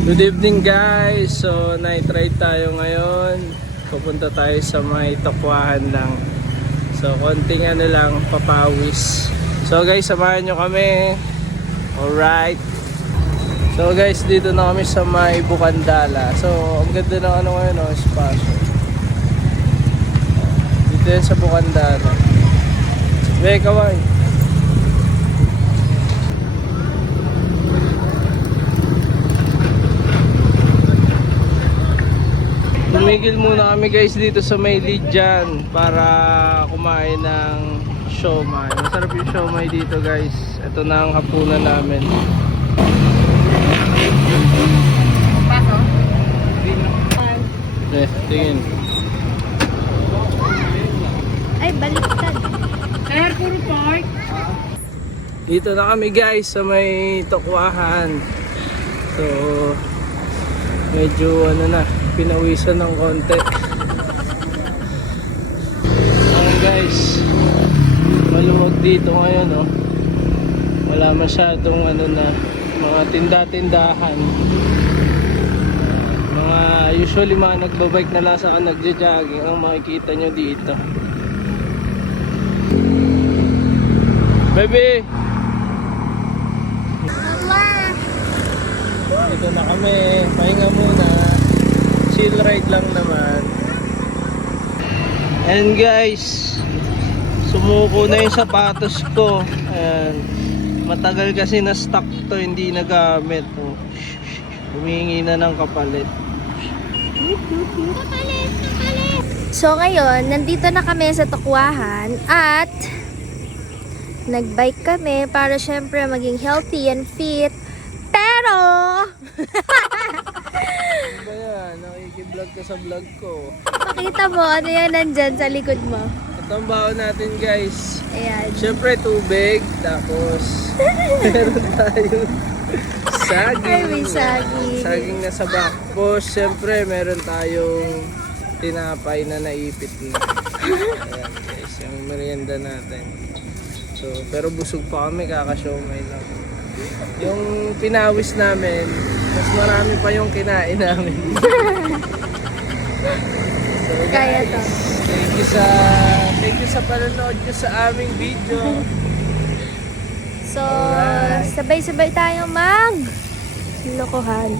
Good evening guys. So night ride tayo ngayon. Pupunta tayo sa may Tokwahan lang. So konting ano lang, papawis. So guys, samahan nyo kami. Alright. So guys, dito na kami sa may Bukandala. So ang ganda ng ano ngayon, espasyo. Dito yan sa Bukandala. Kaway. Tumigil muna kami guys dito sa may Lidyan para kumain ng siomai. Masarap yung siomai dito guys. Ito na ang hapunan namin. Tingin. Ay, baliktad. Airport Park. Dito na kami guys sa may Tokwahan. So medyo ano na, pinawisan ng konti. Ayan guys, maluwag dito ngayon, oh. Wala masyadong ano na, mga tinda-tindahan. Mga usually mga nagbabike na lang sa nagja-jogging ang makikita nyo dito. Baby! Dito na kami, pahinga muna. Chill ride lang naman. And guys, sumuko na yung sapatos ko. Ayan. Matagal kasi na stock to, hindi nagamit. Oh. Humingi na ng kapalit. So ngayon, nandito na kami sa Tokwahan at nagbike kami para syempre maging healthy and fit. Pero Ano ba yan? Nakikiblog ka sa vlog ko. pakita mo ano yan nandyan sa likod mo. Ito ang baon natin guys. Ayan. Siyempre tubig. Tapos meron tayong saging. Ay, may saging. Saging na sa bakpos. Siyempre meron tayong tinapay na naipit na. Ayan guys, yung merienda natin. So, pero busog pa kami, kakasiomay lang. Yung pinawis namin, mas marami pa yung kinain namin. So, Kaya to. thank you sa panonood nyo sa aming video. So, Alright. sabay-sabay tayo mag lokohan.